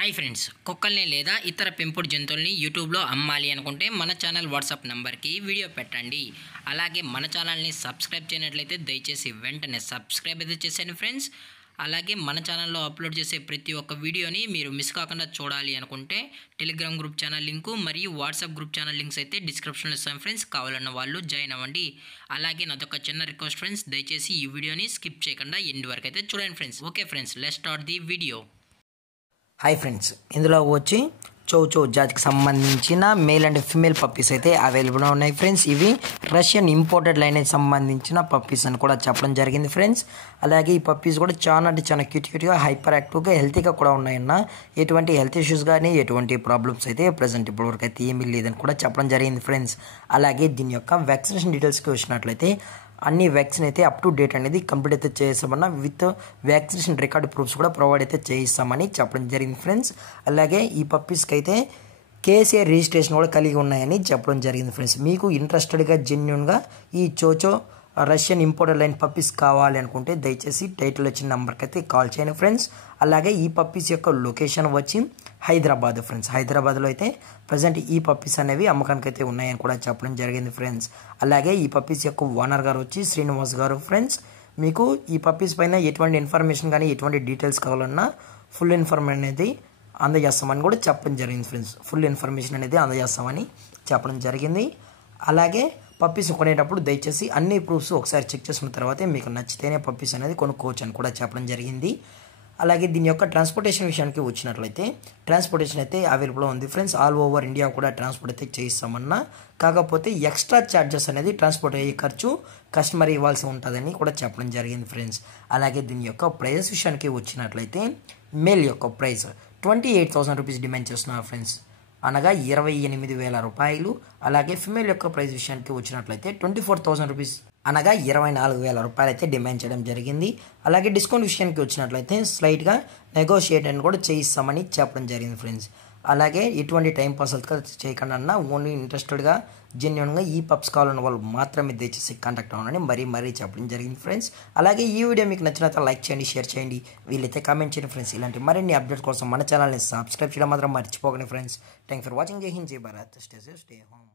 Hi friends, కుక్కల్ని లేదా ఇతర పెంపుడు జంతువుల్ని యూట్యూబ్లో అమ్మాలి అనుకుంటే మన ఛానల్ వాట్సాప్ నెంబర్కి వీడియో పెట్టండి. అలాగే మన ఛానల్ని సబ్స్క్రైబ్ చేయనట్లయితే దయచేసి వెంటనే సబ్స్క్రైబ్ అయితే చేసేయండి ఫ్రెండ్స్. అలాగే మన ఛానల్లో అప్లోడ్ చేసే ప్రతి ఒక్క వీడియోని మీరు మిస్ కాకుండా చూడాలి అనుకుంటే టెలిగ్రామ్ గ్రూప్ ఛానల్ లింకు మరియు వాట్సాప్ గ్రూప్ ఛానల్ లింక్స్ అయితే డిస్క్రిప్షన్లో ఇస్తాను ఫ్రెండ్స్. కావాలన్న వాళ్ళు జాయిన్ అవ్వండి. అలాగే నాదొక చిన్న రిక్వెస్ట్ ఫ్రెండ్స్, దయచేసి ఈ వీడియోని స్కిప్ చేయకుండా ఎండ్ వరకు అయితే చూడండి friends. Okay friends, let's start the video. Hi friends, ఇందులో వచ్చి చౌచౌ జాతికి సంబంధించిన మేల్ అండ్ ఫిమేల్ పప్పీస్ అయితే అవైలబుల్ ఉన్నాయి ఫ్రెండ్స్. ఇవి రష్యన్ ఇంపోర్టెడ్ లైన్కి సంబంధించిన పప్పీస్ అని కూడా చెప్పడం జరిగింది ఫ్రెండ్స్. అలాగే ఈ పప్పీస్ కూడా చాలా అంటే చాలా క్యూట్గా హైపర్ యాక్టివ్గా హెల్తీగా కూడా ఉన్నాయన్న. ఎటువంటి హెల్త్ ఇష్యూస్ కానీ ఎటువంటి ప్రాబ్లమ్స్ అయితే ప్రజెంట్ ఇప్పటివరకు అయితే ఏమీ లేదని కూడా చెప్పడం జరిగింది ఫ్రెండ్స్. అలాగే దీని యొక్క వ్యాక్సినేషన్ డీటెయిల్స్కి వచ్చినట్లయితే అన్ని వ్యాక్సిన్ అయితే అప్ టు డేట్ అనేది కంప్లీట్ అయితే చేస్తామన్న విత్ వ్యాక్సినేషన్ రికార్డ్ ప్రూఫ్స్ కూడా ప్రొవైడ్ అయితే చేయిస్తామని చెప్పడం జరిగింది ఫ్రెండ్స్. అలాగే ఈ పప్పీస్కి అయితే కేసీఆర్ రిజిస్ట్రేషన్ కూడా కలిగి ఉన్నాయని చెప్పడం జరిగింది ఫ్రెండ్స్. మీకు ఇంట్రెస్టెడ్గా జెన్యున్గా ఈ చోచో రష్యన్ ఇంపోర్టెడ్ లైన్ పప్పీస్ కావాలి అనుకుంటే దయచేసి టైటిల్ వచ్చిన నెంబర్కి అయితే కాల్ చేయండి ఫ్రెండ్స్. అలాగే ఈ పప్పీస్ యొక్క లొకేషన్ వచ్చి హైదరాబాద్ ఫ్రెండ్స్. హైదరాబాద్లో అయితే ప్రజెంట్ ఈ పప్పీస్ అనేవి అమ్మకానికి అయితే ఉన్నాయని కూడా చెప్పడం జరిగింది ఫ్రెండ్స్. అలాగే ఈ పప్పీస్ యొక్క ఓనర్ గారు వచ్చి శ్రీనివాస్ గారు ఫ్రెండ్స్. మీకు ఈ పప్పీస్ పైన ఎటువంటి ఇన్ఫర్మేషన్ కానీ ఎటువంటి డీటెయిల్స్ కావాలన్నా ఫుల్ ఇన్ఫర్మేషన్ అనేది అందజేస్తామని కూడా చెప్పడం జరిగింది ఫ్రెండ్స్. ఫుల్ ఇన్ఫర్మేషన్ అనేది అందజేస్తామని చెప్పడం జరిగింది. అలాగే పప్పీస్ కొనేటప్పుడు దయచేసి అన్ని ప్రూఫ్స్ ఒకసారి చెక్ చేసుకున్న తర్వాతే మీకు నచ్చితేనే పప్పీస్ అనేది కొనుక్కోవచ్చు అని కూడా చెప్పడం జరిగింది. అలాగే దీని యొక్క ట్రాన్స్పోర్టేషన్ విషయానికి వచ్చినట్లయితే ట్రాన్స్పోర్టేషన్ అయితే అవైలబుల్ ఉంది ఫ్రెండ్స్. ఆల్ ఓవర్ ఇండియా కూడా ట్రాన్స్పోర్ట్ అయితే చేయిస్తామన్నా. కాకపోతే ఎక్స్ట్రా ఛార్జెస్ అనేది ట్రాన్స్పోర్ట్ అయ్యే ఖర్చు కస్టమర్ ఇవ్వాల్సి ఉంటుందని కూడా చెప్పడం జరిగింది ఫ్రెండ్స్. అలాగే దీని యొక్క ప్రైస్ విషయానికి వచ్చినట్లయితే మేల్ యొక్క ప్రైస్ 28,000 రూపీస్ డిమాండ్ చేస్తున్నారు ఫ్రెండ్స్, అనగా 28,000 రూపాయలు. అలాగే ఫిమేల్ యొక్క ప్రైస్ విషయానికి వచ్చినట్లయితే 24,000 రూపీస్ అనగా 24,000 రూపాయలు అయితే డిమాండ్ చేయడం జరిగింది. అలాగే డిస్కౌంట్ విషయానికి వచ్చినట్లయితే స్లైట్గా నెగోషియేట్ అని కూడా చేయిస్తామని చెప్పడం జరిగింది ఫ్రెండ్స్. అలాగే ఎటువంటి టైం పాస్ చేయకుండా ఓన్లీ ఇంట్రెస్టెడ్గా జెన్యున్గా ఈ పప్స్ కావాలన్న వాళ్ళు మాత్రమే దయచేసి కాంటాక్ట్ అవ్వాలని మరీ చెప్పడం జరిగింది ఫ్రెండ్స్. అలాగే ఈ వీడియో మీకు నచ్చినట్లయితే లైక్ చేయండి, షేర్ చేయండి, వీలైతే కామెంట్ చేయండి ఫ్రెండ్స్. ఇలాంటి మరిన్ని అప్డేట్స్ కోసం మన ఛానల్ని సబ్స్క్రైబ్ చేయడం మాత్రం మర్చిపోకండి ఫ్రెండ్స్. Thank for watching. జై హింద్, జై Bharat, stay safe, stay home.